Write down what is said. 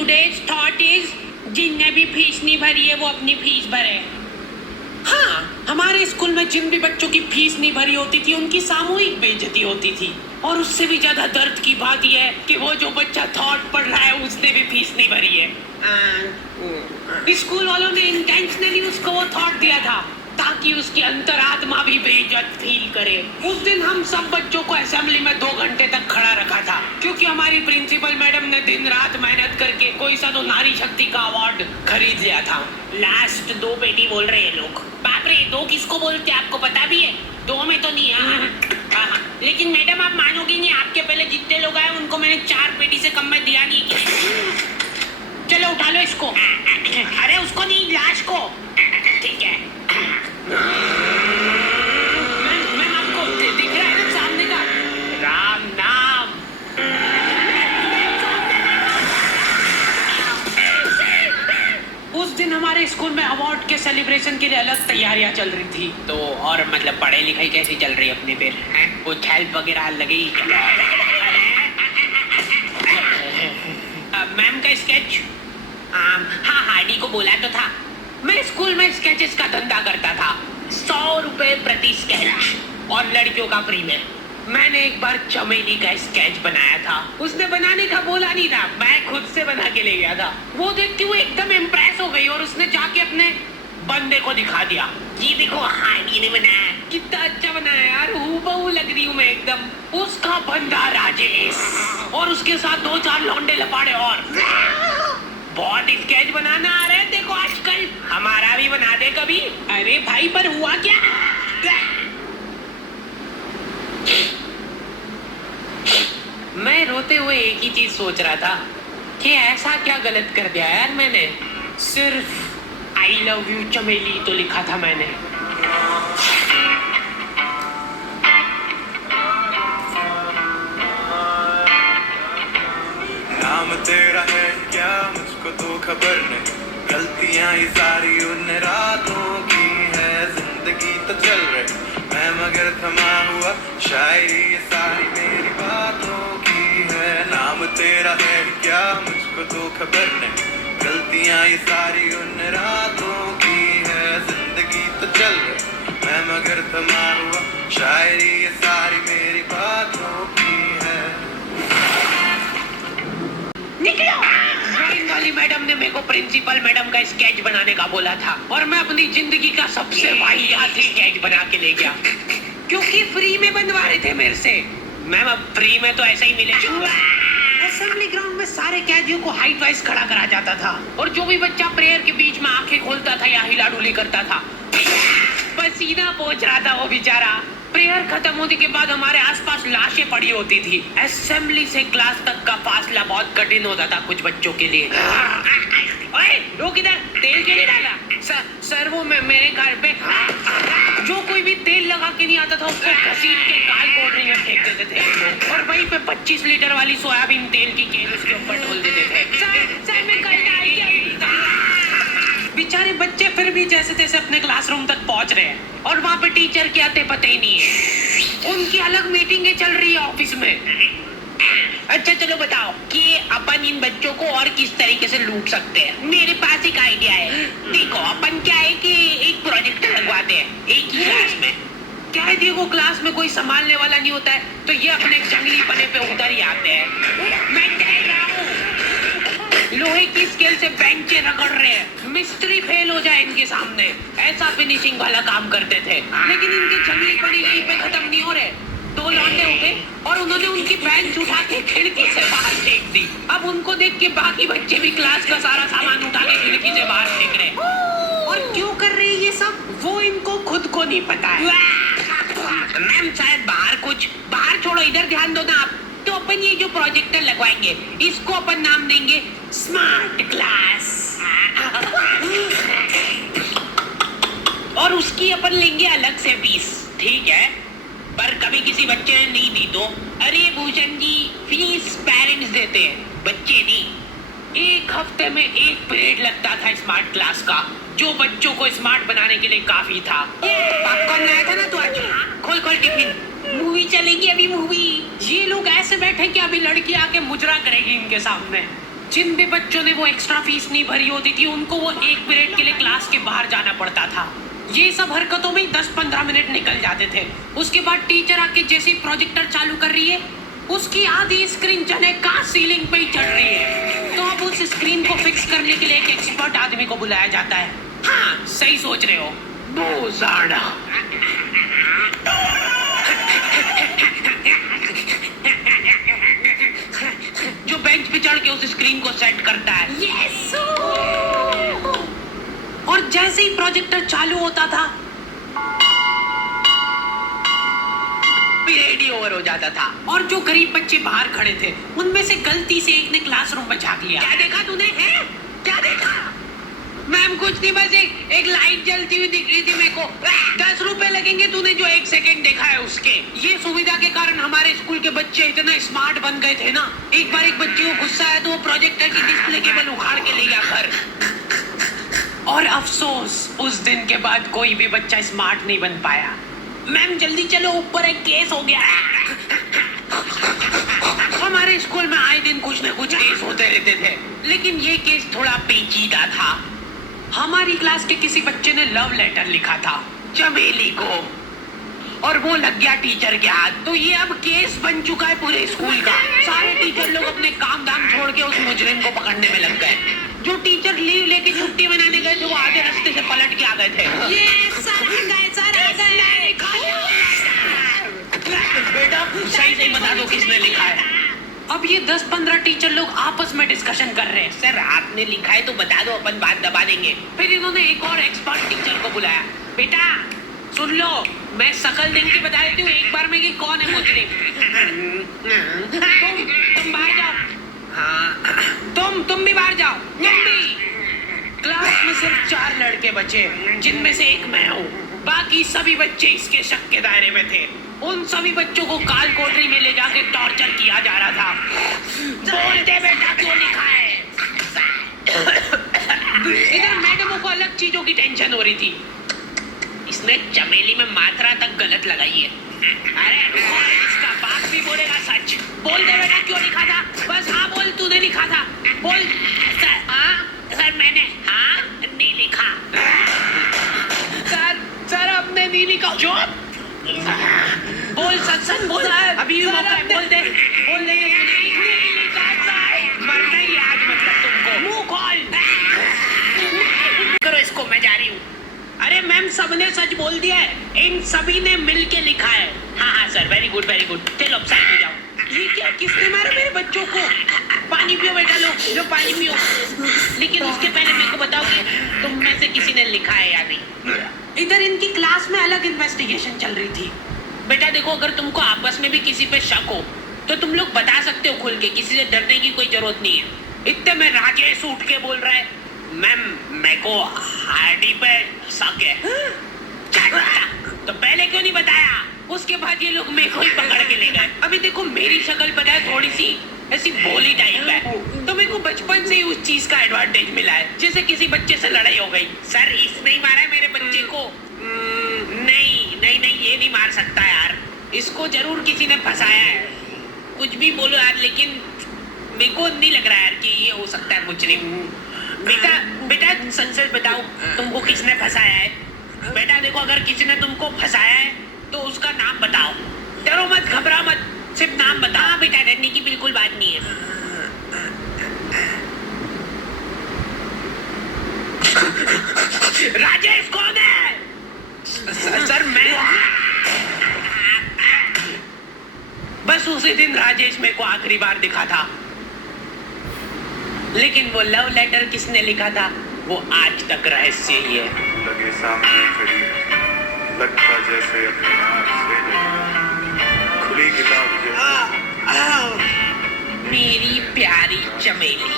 Today's thought is जिनने भी fees नहीं भरी है वो अपनी फीस भरे। हाँ, हमारे स्कूल में जिन भी बच्चों की फीस नहीं भरी होती थी उनकी सामूहिक बेइज्जती होती थी। और उससे भी ज्यादा दर्द की बात यह है कि वो जो बच्चा थॉट पढ़ रहा है उसने भी फीस नहीं भरी है। स्कूल वालों ने इंटेंशनली उसको वो थॉट दिया था ताकि उसकी अंतरात्मा भी बेइज्जत फील करे। उस दिन हम सब बच्चों को असेंबली में 2 घंटे तक खड़ा रखा था क्योंकि हमारी प्रिंसिपल मैडम ने दिन रात मेहनत करके कोई सा तो नारी शक्ति का अवार्ड खरीद लिया था। लास्ट 2 पेटी बोल रहे हैं लोग। बाप रे, 2 किसको बोलते हैं आपको पता भी है? 2 में तो नहीं है। लेकिन मैडम आप मानोगी नहीं, आपके पहले जितने लोग आए उनको मैंने 4 पेटी से कम में दिया नहीं। चलो उठा लो इसको। अरे उसको नहीं, लाश को। ठीक है। मैम आपको दिख रहा है ना सामने का राम नाम। उस दिन हमारे स्कूल में अवार्ड के सेलिब्रेशन के लिए अलग तैयारियां चल रही थी। तो और मतलब पढ़ाई लिखाई कैसी चल रही है अपने फिर? कुछ हेल्प वगैरह लगी? मैम का स्केच? हाँ, हार्डी को बोला तो था। मैं स्कूल में स्केचेस का धंधा करता था, 100 रुपए प्रति स्केच और लड़कियों का फ्री में। मैंने एक बार चमेली का स्केच बनाया था। उसने बनाने का बोला नहीं था, मैं खुद से बना के ले गया था। वो देखती वो एकदम इम्प्रेस हो गई और उसने जाके अपने बंदे को दिखा दिया, ये देखो हार्डी ने बनाया। कितना अच्छा बनाया यार, हूबहू लग रही हूँ मैं एकदम। उसका बंदा राजेश और उसके साथ 2-4 लौंडे लपाड़े और। बहुत स्केच बनाना आ रहा है देखो आजकल, हमारा भी बना दे कभी। अरे भाई पर हुआ क्या? मैं रोते हुए एक ही चीज सोच रहा था कि ऐसा क्या गलत कर दिया यार मैंने। सिर्फ आई लव यू चमेली तो लिखा था मैंने। नाम तेरा है क्या मुझको तो खबर नहीं, गलतियां ही सारी उन रातों की है। जिंदगी तो चल रही मैं मगर थमा हुआ, शायरी ये सारी मेरी बातों की है। नाम तेरा है क्या मुझको तो खबर नहीं, गलतियां ही सारी उन रातों की है। जिंदगी तो चल रही मैं मगर थमा हुआ, शायरी ये सारी मेरी बातों की है। निकलो। ड्राइंग वाली मैडम ने मेरे को प्रिंसिपल मैडम का स्केच बनाने का बोला था और मैं अपनी जिंदगी का सबसे वाहियात स्केच बना के ले गया क्योंकि फ्री में बनवा रहे थे मेरे से। मैम अब फ्री में तो ऐसा ही मिलेगा। असेंबली ग्राउंड में सारे कैदियों को हाइट वाइज खड़ा करा जाता था और जो भी बच्चा प्रेयर के बीच में आंखें खोलता था या हिला डुली करता था, पसीना पोंछ रहा था वो बेचारा। प्रेयर खत्म होने के बाद हमारे आसपास लाशें पड़ी होती थी। असेंबली से क्लास तक का फासला बहुत कठिन होता था कुछ बच्चों के लिए। ओए, रुक इधर, तेल क्यों नहीं डाला? सर वो मेरे घर पे जो कोई भी तेल लगा के नहीं आता था उसको घसीट के गाल कोटरी में फेंक देते थे और वहीं पे 25 लीटर वाली सोयाबीन तेल की केन उसके ऊपर ढोल देते थे। सर मैं कल बेचारे बच्चे फिर भी जैसे तैसे अपने क्लासरूम तक पहुंच रहे हैं और वहाँ पे टीचर के आते पता ही नहीं है। उनकी अलग मीटिंगें चल रही है ऑफिस में। अच्छा चलो बताओ कि अपन इन बच्चों को और किस तरीके से लूट सकते हैं। मेरे पास एक आइडिया है। देखो अपन क्या है कि एक प्रोजेक्टर लगवाते हैं एक ही क्लास में। कैदियों को क्लास में कोई संभालने वाला नहीं होता है तो ये अपने जंगली पने पे उतर ही आते हैं। मैं कह रहा हूँ लोहे की स्केल से बेंचें रगड़ रहे हैं, मिस्त्री फेल हो जाए इनके सामने, ऐसा फिनिशिंग वाला काम करते थे। लेकिन इनके जंगली पने यहीं पे खत्म नहीं हो रहे। 2 लौंडे उठे और उन्होंने उनकी बेंच उठा के खिड़की से बाहर फेंक दी। अब उनको देख के बाकी बच्चे भी क्लास का सारा सामान उठा के खिड़की से बाहर फेंक रहे। और क्यों कर रहे हैं ये सब वो इनको खुद को नहीं पता है। मैम शायद बाहर छोड़ो, इधर ध्यान दो ना आप। तो अपन ये जो प्रोजेक्टर लगवाएंगे इसको अपन नाम देंगे स्मार्ट क्लास और उसकी अपन लेंगे अलग से फीस, ठीक है? पर कभी किसी बच्चे ने नहीं दी तो अरे भूषण जी फीस पेरेंट्स देते हैं, बच्चे नहीं। एक हफ्ते में एक पीरियड लगता था स्मार्ट क्लास का जो बच्चों को स्मार्ट बनाने के लिए काफी था। पॉपकॉर्न लाया था ना तू आज? खोल टिफिन, मूवी चलेगी अभी मूवी। ये लोग ऐसे बैठे कि अभी लड़की आके मुजरा करेगी इनके सामने। जिन भी बच्चों ने वो एक्स्ट्रा फीस नहीं भरी होती थी उनको वो 1 पीरियड के लिए क्लास के बाहर जाना पड़ता था। ये सब हरकतों में ही 10-15 मिनट निकल जाते थे। उसके बाद टीचर आके जैसे ही प्रोजेक्टर चालू कर रही है उसकी आधी स्क्रीन जने का सीलिंग पे ही चढ़ रही है। तो अब उस स्क्रीन को फिक्स करने के लिए एक एक्सपर्ट आदमी को बुलाया जाता है। हाँ, सही सोच रहे हो, बोजाना। जो बेंच पे चढ़ के उस स्क्रीन को सेट करता है। यस। और जैसे ही प्रोजेक्टर चालू होता था पीरियड ही ओवर हो जाता था और जो गरीब बच्चे बाहर खड़े थे उनमें से गलती से एक ने क्लासरूम में झांक लिया। क्या देखा तूने? है क्या देखा? मैम कुछ नहीं, बस एक लाइट जलती हुई दिख रही थी मेरे को। 10 रुपए लगेंगे तूने जो 1 सेकंड देखा है उसके। ये सुविधा के कारण हमारे स्कूल के बच्चे इतना स्मार्ट बन गए थे ना, एक बार एक बच्चे को गुस्सा आया तो वो प्रोजेक्टर की डिस्प्ले केबल उखाड़ के ले गया घर। और अफसोस उस दिन के बाद कोई भी बच्चा स्मार्ट नहीं बन पाया। मैम जल्दी चलो, ऊपर एक केस हो गया। हमारे स्कूल में आए दिन कुछ न कुछ केस होते रहते थे, लेकिन ये केस थोड़ा पेचीदा था। हमारी क्लास के किसी बच्चे ने लव लेटर लिखा था चमेली को और वो लग गया टीचर के हाथ। तो ये अब केस बन चुका है पूरे स्कूल का। सारे टीचर लोग अपने काम धाम छोड़ के उस मुजरिम को पकड़ने में लग गए। जो टीचर लीव लेके छुट्टी मनाने गए थे वो आधे रास्ते से पलट के आ गए थे। ये सर बेटा सही सही बता दो किसने लिखा है। अब ये 10-15 टीचर लोग आपस में डिस्कशन कर रहे हैं। सर आपने लिखा है तो बता दो, अपन बात दबा देंगे। फिर इन्होंने एक और एक्सपर्ट टीचर को बुलाया। बेटा सुन लो, मैं शकल देख के बता देती हूँ एक बार में कि कौन है मुजरिम। तुम बाहर जाओ। हाँ तुम भी बाहर जाओ। तुम भी। क्लास में सिर्फ 4 लड़के बचे जिनमें से एक मैं हूँ। बाकी सभी बच्चे इसके शक के दायरे में थे। उन सभी बच्चों को काल कोठरी में ले जाके टॉर्चर किया जा रहा था। बोलते बेटा क्यों लिखा है? इधर मैडमों को अलग चीजों की टेंशन हो रही थी। इसने चमेली में मात्रा तक गलत लगाई है। अरे इसका बाप भी बोलेगा सच। बोल दे बेटा क्यों लिखा था? बस हाँ बोल, तूने लिखा था। बोल। सर मैंने नहीं लिखा। सर आपने नहीं लिखा। चुप। बोल सच बोल। अभी भी मौका है, बोल दे। बोल दे नहीं लिखा सर। मरना ही आज मतलब तुमको। मुंह खोल करो इसको, मैं जा रही हूँ। अरे मैम सबने सच बोल दिया है, इन सभी ने मिल के लिखा है। हाँ sir, very good very good. चलो अब साइड हो जाओ। ये क्या, किसने मारा मेरे बच्चों को? पानी पियो बेटा, लो पानी पियो। लेकिन उसके पहले मेरे को बताओ कि तुम में से किसी ने लिखा है या नहीं। इधर इनकी क्लास में अलग इन्वेस्टिगेशन चल रही थी। बेटा देखो, अगर तुमको आपस में भी किसी पे शक हो तो तुम लोग बता सकते हो खुल के, किसी से डरने की कोई जरूरत नहीं है। इतने में राजेश उठ के बोल रहा है, मैम मेरे को हार्डी पे शक है। तो पहले क्यों नहीं बताया? उसके बाद ये लोग मेरे को ही पकड़ के ले गए। अभी देखो मेरी शक्ल पता है थोड़ी सी ऐसी भोली टाइप है, तो मेरे को बचपन से ही उस चीज का एडवांटेज मिला है। जैसे किसी बच्चे से लड़ाई हो गई, सर इसने ही मारा है मेरे बच्चे को। नहीं ये नहीं मार सकता यार, इसको जरूर किसी ने फंसाया है। कुछ भी बोलो यार, लेकिन मेरे को नहीं लग रहा यार कि ये हो सकता है मुजरिम। बेटा सच बताओ, तुमको किसने फंसाया है? बेटा देखो, अगर किसी ने तुमको फंसाया है तो उसका नाम बताओ। डरो मत, घबराओ मत, सिर्फ नाम बता। बेटा डरने की बिल्कुल बात नहीं है। राजेश कौन है? सर मैं। बस उसी दिन राजेश मेरे को आखिरी बार दिखा था, लेकिन वो लव लेटर किसने लिखा था वो आज तक रहस्य ही है। लगे सामने खड़ी, लगता जैसे अपने आप से खुली किताब जैसे। मेरी प्यारी चमेली।